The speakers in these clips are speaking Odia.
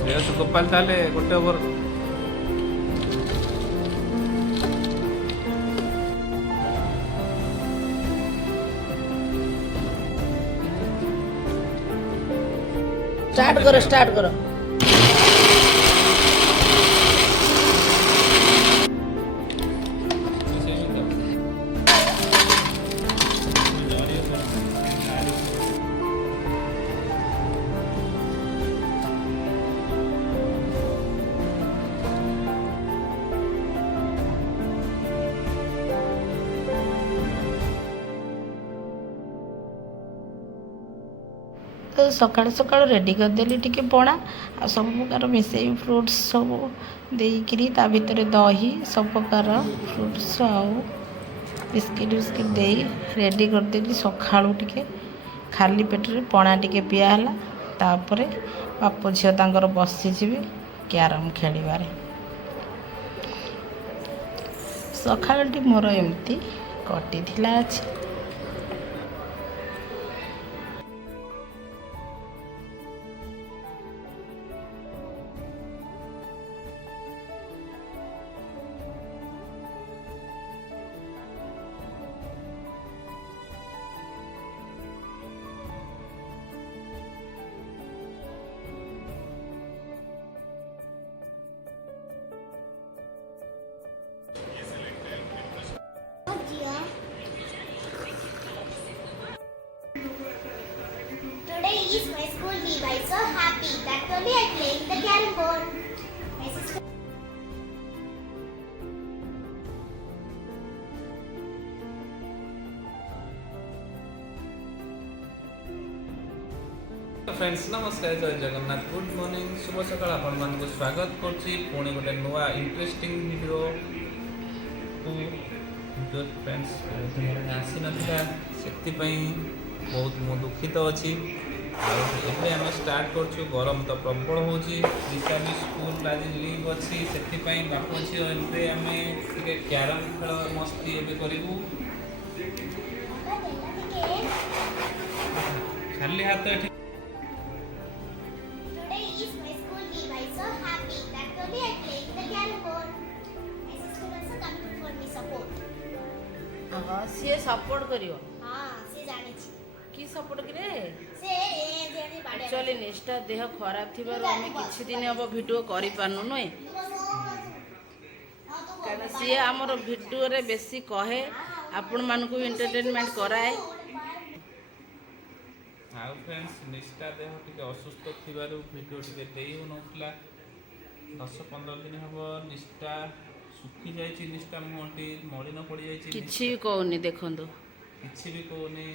श्रेयस गोपाल ताले गोटे ओवर स्टार्ट करो सकाल सकाल रेडी करदेली टिके पणा आ सब प्रकार मिसई फ्रुट्स सब देकरी ता भितर दही सब प्रकार फ्रुट्स आ बिस्किट बिस्किट दे रेडी करदेली सकाळू टिके खाली पेटरे पणा टिके पियाला तापरे बाप झियो तांकर बसिजिबे क्यारम खेलिबारे सकाळटी मोर एमती कटी थिला अछि। Today is my school leave. I'm so happy that only I playing the carrom board. My sister. Friends नमस्कार जय जगन्नाथ गुड मॉर्निंग शुभ सकाळ आपण मानक स्वागत करछि पुणी गोटे नुआ इंटरेस्टिंग वीडियो जो फ्रेंड्स आसी नथिला सेति पई बहुत मो दुखित अछि एबे हम स्टार्ट करछु गरम तो प्रबल होछि दिशा भी स्कूल आज लीव अछि सेति पई बापू छी एबे हम टिके कैरम खेल मस्ती एबे करिवु खाली हाथ Today is my school leave. I'm so happy that only I playing the carrom board. My sister also coming for me support. हाँ सी सपोर्ट करियो हाँ से जाने छी की सपोर्ट करे से जेनी बाडे एक्चुअली निष्ठा देह खराब थिबारो हम किछि दिन अब वीडियो करि पानु नय कारण सी हमर वीडियो रे बेसी कहे आपण मानकु एंटरटेनमेंट कराए आउ फ्रेंड्स निष्ठा देह टिके असुस्थ थिबारु वीडियो टिके देई होनथला 10-15 दिन हबो निष्ठा सुखी जाइछि निष्ठा मोंटी मळी न पड़ी जाइछि किछि कहूनी देखंदो किछि भी कहूनी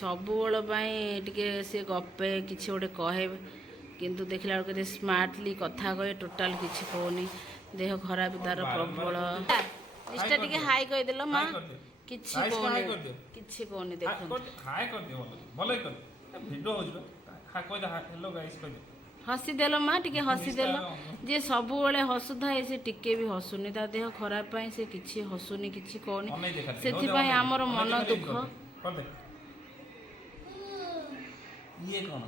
सबुबेल टिके से गपे किछि गोटे कहे किंतु देखला के स्मार्टली कथा कहे टोटाल किछि कहूनी देह खराब तार प्रबल निष्ठा टिके हाई कहि देलो मां किछि कहूनी देखंदो हाय कर दियो भलै कर वीडियो हो जबे हा कहि दे हेलो गाइस कहि दे हसी देलो माँ टिके हसी देलो जे सबु बेले हसुथाए से टिके भी हसुनी ता देह खराब पाई से किछि हसुनी किछि कहनी सेथि पई हमर मन दुख कर दे ये कोन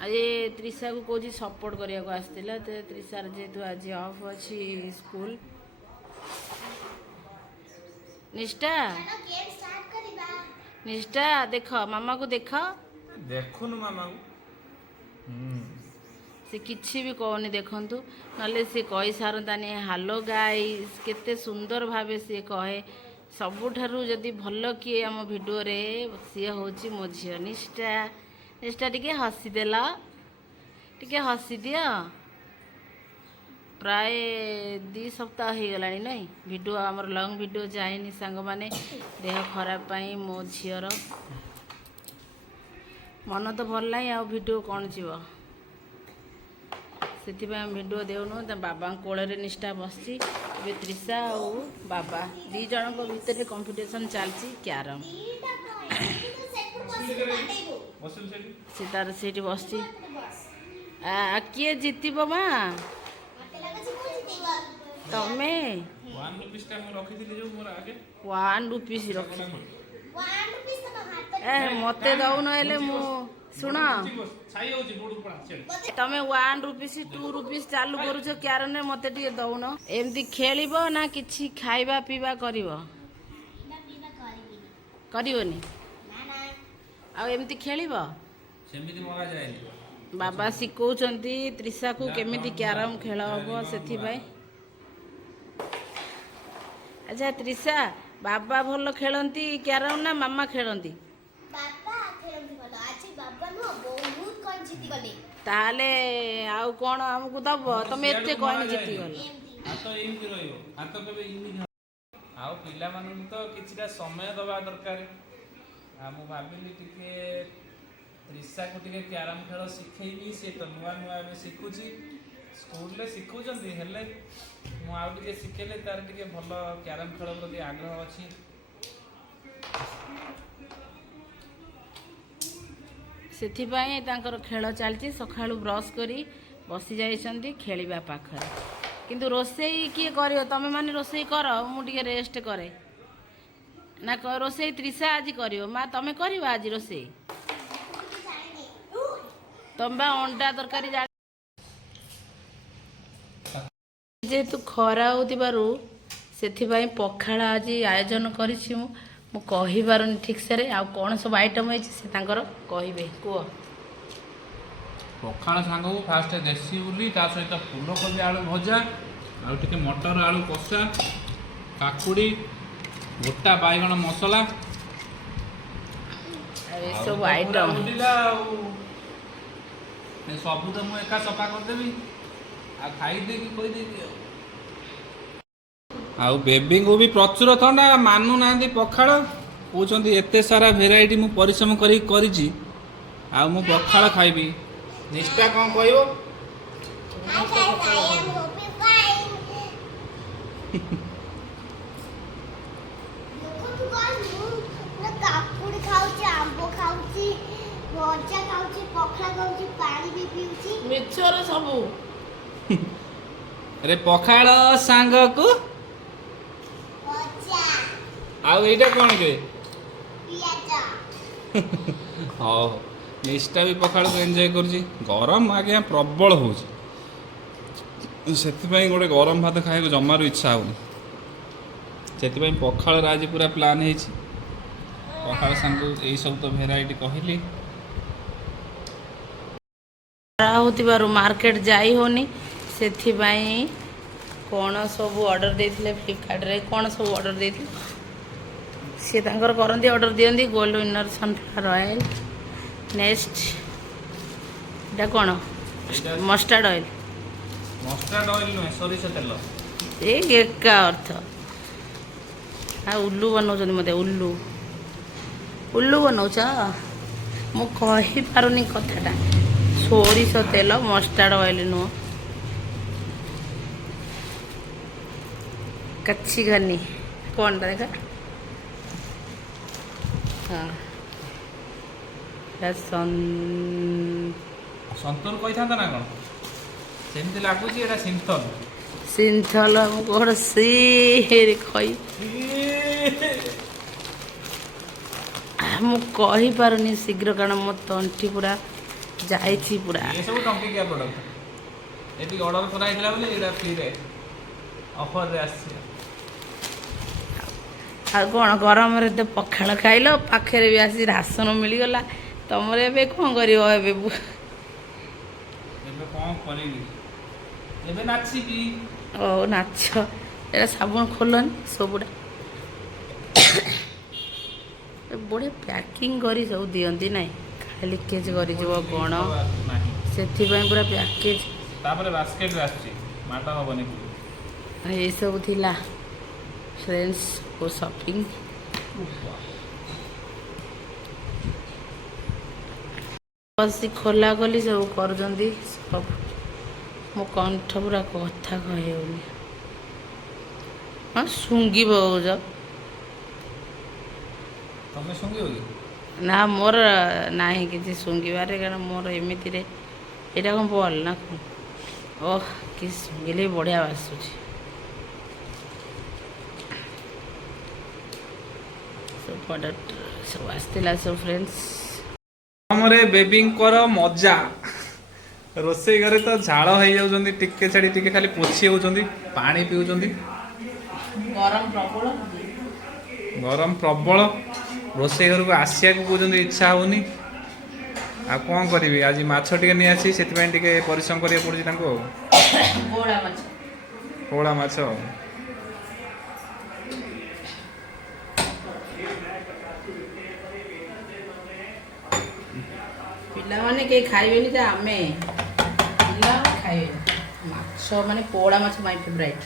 ଆଜି ତ୍ରିଷାକୁ କହୁଛି ସପୋର୍ଟ କରିବାକୁ ଆସିଥିଲା ତ ତ୍ରିଷାର ଯେହେତୁ ଆଜି ଅଫ୍ ଅଛି ସ୍କୁଲ। ନିଷ୍ଠା चलो गेम स्टार्ट करिबा। ନିଷ୍ଠା ଦେଖ ମାମାକୁ ଦେଖ। ଦେଖୁନୁ ମାମାକୁ। ସେ କିଛି ବି କହୁନି ଦେଖନ୍ତୁ, ନହେଲେ ସେ କହିସାରନ୍ତାନି ହ୍ୟାଲୋ ଗାଇସ୍, କେତେ ସୁନ୍ଦର ଭାବେ ସିଏ କହେ। ସବୁଠାରୁ ଯଦି ଭଲ କିଏ ଆମ ଭିଡ଼ିଓରେ ସିଏ ହେଉଛି ମୋ ଝିଅ ନିଷ୍ଠା। ନିଷ୍ଠା ଟିକେ ହସିଦେଲ, ଟିକେ ହସିଦିଅ। ପ୍ରାୟ 2 ସପ୍ତାହ ହେଇଗଲାଣି ନାଇଁ ଭିଡ଼ିଓ ଆମର ଲଙ୍ଗ୍ ଭିଡ଼ିଓ ଯାଇନି ସାଙ୍ଗମାନେ, ଦେହ ଖରାପ ପାଇଁ ମୋ ଝିଅର ମନ ତ ଭଲ ନାହିଁ, ଆଉ ଭିଡ଼ିଓ କ'ଣ ଯିବ, ସେଥିପାଇଁ ଆମେ ଭିଡ଼ିଓ ଦେଉନୁ। ତା ବାବାଙ୍କ କୋଳରେ ନିଷ୍ଠା ବସିଛି। ଏବେ ତ୍ରିଷା ଆଉ ବାବା 2 ଜଣଙ୍କ ଭିତରେ କମ୍ପିଟିସନ୍ ଚାଲିଛି କ୍ୟାରମ୍। दीटा कॉइन तू सेट बस बाटेबो। ବସିଲୁ ସେଠି। ସେ ତାର ସେଇଠି ବସିଛି। बस କିଏ ଜିତିବ ମା? मते लागे से कोई जीतेगा। ତମେ 1 rupees ଟା ମୁଁ ରଖିଥିଲି ଯୋଉ ମୋର ଆଗେ 1 rupees ରଖ। 1 रुपीस तो हाथ ଏ ମୋତେ ଦଉନ, ହେଲେ ମୁଁ ଶୁଣ, ଛାଇ ହଉଛି ବୋର୍ଡ ପଳା ଚାଲ। ତମେ 1 rupees 2 rupees ଚାଲୁ କରୁଛ କ୍ୟାରମ୍ରେ, ମୋତେ ଟିକେ ଦଉନ। ଏମିତି ଖେଳିବ ନା କିଛି ଖାଇବା ପିଇବା କରିବ? पीना करेगी କରିବନି? ना ना ଆଉ ଏମିତି ଖେଳିବ? ସେମିତି ମଗା ଯାଏନି। ବାବା ଶିଖଉଛନ୍ତି ତ୍ରିଷାକୁ କେମିତି କ୍ୟାରମ୍ ଖେଳ ହବ, ସେଥିପାଇଁ। ଆଚ୍ଛା ତ୍ରିଷା, ବାବା ଭଲ ଖେଳନ୍ତି କ୍ୟାରମ୍ ନା ମାମା ଖେଳନ୍ତି? बाबा खेलନ୍ତି ଭଲ। ଆଜି ବାବା ନୁହଁ ବହୁତ କଣ ଜିତି ଗଲେ। ତାହେଲେ ଆଉ କ'ଣ ଆମକୁ ଦବ? ତମେ ଏତେ କଏନ୍ ଜିତିଗଲ। ଏମିତି ହାତ ଏମିତି ରହିବ, ହାତ କେବେ ଏମିତି ଆଉ ପିଲାମାନଙ୍କୁ ତ କିଛିଟା ସମୟ ଦେବା ଦରକାର। ଆଉ ମୁଁ ଭାବିଲି ଟିକେ ତ୍ରିଷାକୁ ଟିକେ କ୍ୟାରମ୍ ଖେଳ ଶିଖେଇବି। ସେ ତ ନୂଆ ନୂଆ ଏବେ ଶିଖୁଛି, ସ୍କୁଲରେ ଶିଖଉଛନ୍ତି, ହେଲେ ମୁଁ ଆଉ ଟିକେ ଶିଖେଇଲେ ତାର ଟିକେ ଭଲ କ୍ୟାରମ୍ ଖେଳ ପ୍ରତି ଆଗ୍ରହ ଅଛି। ସେଥିପାଇଁ ତାଙ୍କର ଖେଳ ଚାଲିଛି। ସକାଳୁ ବ୍ରସ୍ କରି ବସି ଯାଇଛନ୍ତି ଖେଳିବା ପାଖରେ। କିନ୍ତୁ ରୋଷେଇ କିଏ କରିବ? ତମେ ମାନେ ରୋଷେଇ କର, ମୁଁ ଟିକେ ରେଷ୍ଟ କରେ। ନା ରୋଷେଇ ତ୍ରିଷା ଆଜି କରିବ? ମା ତମେ କରିବ ଆଜି ରୋଷେଇ? ଜାଣିନି। ତମେ ବା ଅଣ୍ଡା ତରକାରୀ ଜାଣି। ଯେହେତୁ ଖରା ହେଉଥିବାରୁ ସେଥିପାଇଁ ପଖାଳ ଆଜି ଆୟୋଜନ କରିଛି। ମୁଁ କହିପାରୁନି ଠିକ୍ସେରେ ଆଉ କ'ଣ ସବୁ ଆଇଟମ୍ ହେଇଛି, ସେ ତାଙ୍କର କହିବେ। କୁହ। ପଖାଳ ସାଙ୍ଗକୁ ଫାଷ୍ଟ ଦେଶୀ ଉଲି, ତା ସହିତ ଫୁଲକୋବି ଆଳୁ ଭଜା, ଆଉ ଟିକେ ମଟର ଆଳୁ କଷା, କାକୁଡ଼ି, ଗୋଟା ବାଇଗଣ ମସଲା, ଆଉ ଏସବୁ ଆଇଟମ୍ ଆଉ ସବୁ ତ ମୁଁ ଏକା ସଫା କରିଦେବି ଆଉ ଖାଇଦେଇକି କହିଦେବି ଆଉ ବେବିଙ୍କୁ ବି ପ୍ରଚୁର ଥଣ୍ଡା, ମାନୁନାହାନ୍ତି ପଖାଳ, କହୁଛନ୍ତି ଏତେ ସାରା ଭେରାଇଟି ମୁଁ ପରିଶ୍ରମ କରିକି କରିଛି ଆଉ ମୁଁ ପଖାଳ ଖାଇବି। ନିଷ୍ଠା କ'ଣ କହିବ? Hi guys, I am hoping fine. ଦେଖନ୍ତୁ guys, ମୁଁ ପୁରା କାକୁଡ଼ି ଖାଉଛି, ଆମ୍ବ ଖାଉଛି, ଭଜା ଖାଉଛି, ପଖାଳ ଖାଉଛି, ପାଣି ବି ପିଉଛି। ମିଛରେ ସବୁ। ଆରେ ପଖାଳ ସାଙ୍ଗକୁ ଭଜା, ଆଉ ଏଇଟା କ'ଣ କେ? ପିଆଜ। ହଉ, ନିଷ୍ଠା ବି ପଖାଳକୁ ଏନ୍ଜୟ କରୁଛି। ଗରମ ଆଜ୍ଞା ପ୍ରବଳ ହେଉଛି, ସେଥିପାଇଁ ଗୋଟେ ଗରମ ଭାତ ଖାଇବାକୁ ଜମାରୁ ଇଚ୍ଛା ହେଉନି। ସେଥିପାଇଁ ପଖାଳର ଆଜି ପୁରା ପ୍ଲାନ୍ ହେଇଛି। ପଖାଳ ସାଙ୍ଗକୁ ଏଇସବୁ ତ ଭେରାଇଟି କହିଲି। ଖରା ହେଉଥିବାରୁ ମାର୍କେଟ ଯାଇ ହେଉନି, ସେଥିପାଇଁ କ'ଣ ସବୁ ଅର୍ଡ଼ର ଦେଇଥିଲେ ଫ୍ଲିପକାର୍ଟରେ, କ'ଣ ସବୁ ଅର୍ଡ଼ର ଦେଇଥିଲେ ସିଏ ତାଙ୍କର କରନ୍ତି, ଅର୍ଡ଼ର ଦିଅନ୍ତି। Gold winner sunflower oil, next ଏଇଟା କ'ଣ ମଷ୍ଟାର୍ଡ଼ ଅଏଲ୍, ମଷ୍ଟାର୍ଡ ଅଏଲ୍ ନୁହେଁ, ସୋରିଷ ତେଲ। ଏଇ ଏକା ଅର୍ଥ। ଆଉ ଉଲ୍ଲୁ ବନାଉଛନ୍ତି, ମୋତେ ଉଲ୍ଲୁ ବନାଉଛ? ମୁଁ କହିପାରୁନି କଥାଟା। ସୋରିଷ ତେଲ, ମଷ୍ଟାର୍ଡ଼ ଅଏଲ୍ ନୁହଁ। କଚ୍ଛି ଘନି କ'ଣଟା ଦେଖା? ହଁ, ସନ୍ତୁଳ କହିଥାନ୍ତା ନା କ'ଣ? ସେମିତି ଲାଗୁଛି ଏଇଟା ସିନ୍ଥଲ। ସିନ୍ଥଲ ମୁଁ କ'ଣ ସିରି କହି ମୁଁ କହିପାରୁନି ଶୀଘ୍ର, କାରଣ ମୋ ତଣ୍ଟି ପୁରା ଯାଇଛି ପୁରା। ये सब टंकिकिया प्रोडक्ट एटी ऑर्डर करा ହେଇଥିଲା ବୋଲି ଏଟା फ्री रे ऑफर रे आसी ଆଉ କ'ଣ ଗରମରେ ତ ପଖାଳ ଖାଇଲ, ପାଖରେ ବି ଆସି ରାସନ ମିଳିଗଲା। ତମର ଏବେ କ'ଣ କରିବ? ଏବେ ଏବେ କଣ କରିବି ଏବେ ନାଚିବି ଓ ନାଚ। ଏଇଟା ସାବୁନ ଖୋଲନି ସବୁଟା ବଢ଼ିଆ ପ୍ୟାକିଂ କରି ସବୁ ଦିଅନ୍ତି ନାହିଁ, ଖାଲି ଲିକେଜ୍ କରିଯିବ କ'ଣ, ନାହିଁ ସେଥିପାଇଁ ପୁରା ପ୍ୟାକେଜ୍। ତାପରେ ବାସ୍କେଟ ରେ ଆସୁଛି ମାଟ ହବନି ଏସବୁ ଥିଲା ଫ୍ରେଣ୍ଡସ୍ ଓ ସପିଂ। ବସି ଖୋଲା ଖୋଲି ସବୁ କରୁଛନ୍ତି ସବୁ। ମୋ କଣ୍ଠ ପୁରା କଥା କହିହେଉନି। ହଁ ଶୁଙ୍ଘିବ କହୁଛ? ତମେ ଶୁଙ୍ଗିବ କି? ନା ମୋର ନାହିଁ କିଛି ଶୁଙ୍ଘିବାରେ, କାରଣ ମୋର ଏମିତିରେ ଏଇଟା କ'ଣ ବଲ୍ ନା କ'ଣ? ଓହ କି ଶୁଙ୍ଘିଲେ ବଢ଼ିଆ ବାସୁଛି। ସବୁ ପ୍ରଡ଼କ୍ଟ ସବୁ ଆସିଥିଲା ସବୁ ଫ୍ରେଣ୍ଡସ୍। ଗରମରେ ବେବିଙ୍କର ମଜା। ରୋଷେଇ ଘରେ ତ ଝାଳ ହେଇଯାଉଛନ୍ତି, ଟିକେ ଛାଡ଼ି ଟିକେ ଖାଲି ପୋଛି ହେଉଛନ୍ତି, ପାଣି ପିଉଛନ୍ତି। ଗରମ ପ୍ରବଳ। ଗରମ ପ୍ରବଳ, ରୋଷେଇ ଘରକୁ ଆସିବାକୁ କହୁଛନ୍ତି, ଇଚ୍ଛା ହେଉନି। ଆଉ କ'ଣ କରିବି, ଆଜି ମାଛ ଟିକେ ନେଇ ଆସିଛି, ସେଥିପାଇଁ ଟିକେ ପରିଶ୍ରମ କରିବାକୁ ପଡ଼ୁଛି ତାଙ୍କୁ ଆଉ। ପୋହଳା ମାଛ। ପୋହଳା ମାଛ ଆଉ। ପିଲାମାନେ କେହି ଖାଇବେନି, ଯେ ଆମେ ପିଲାମାନେ ଖାଇବେନି ମାଛ, ମାନେ ପୋହଳା ମାଛ ମାଇ ଫେଭରାଇଟ୍।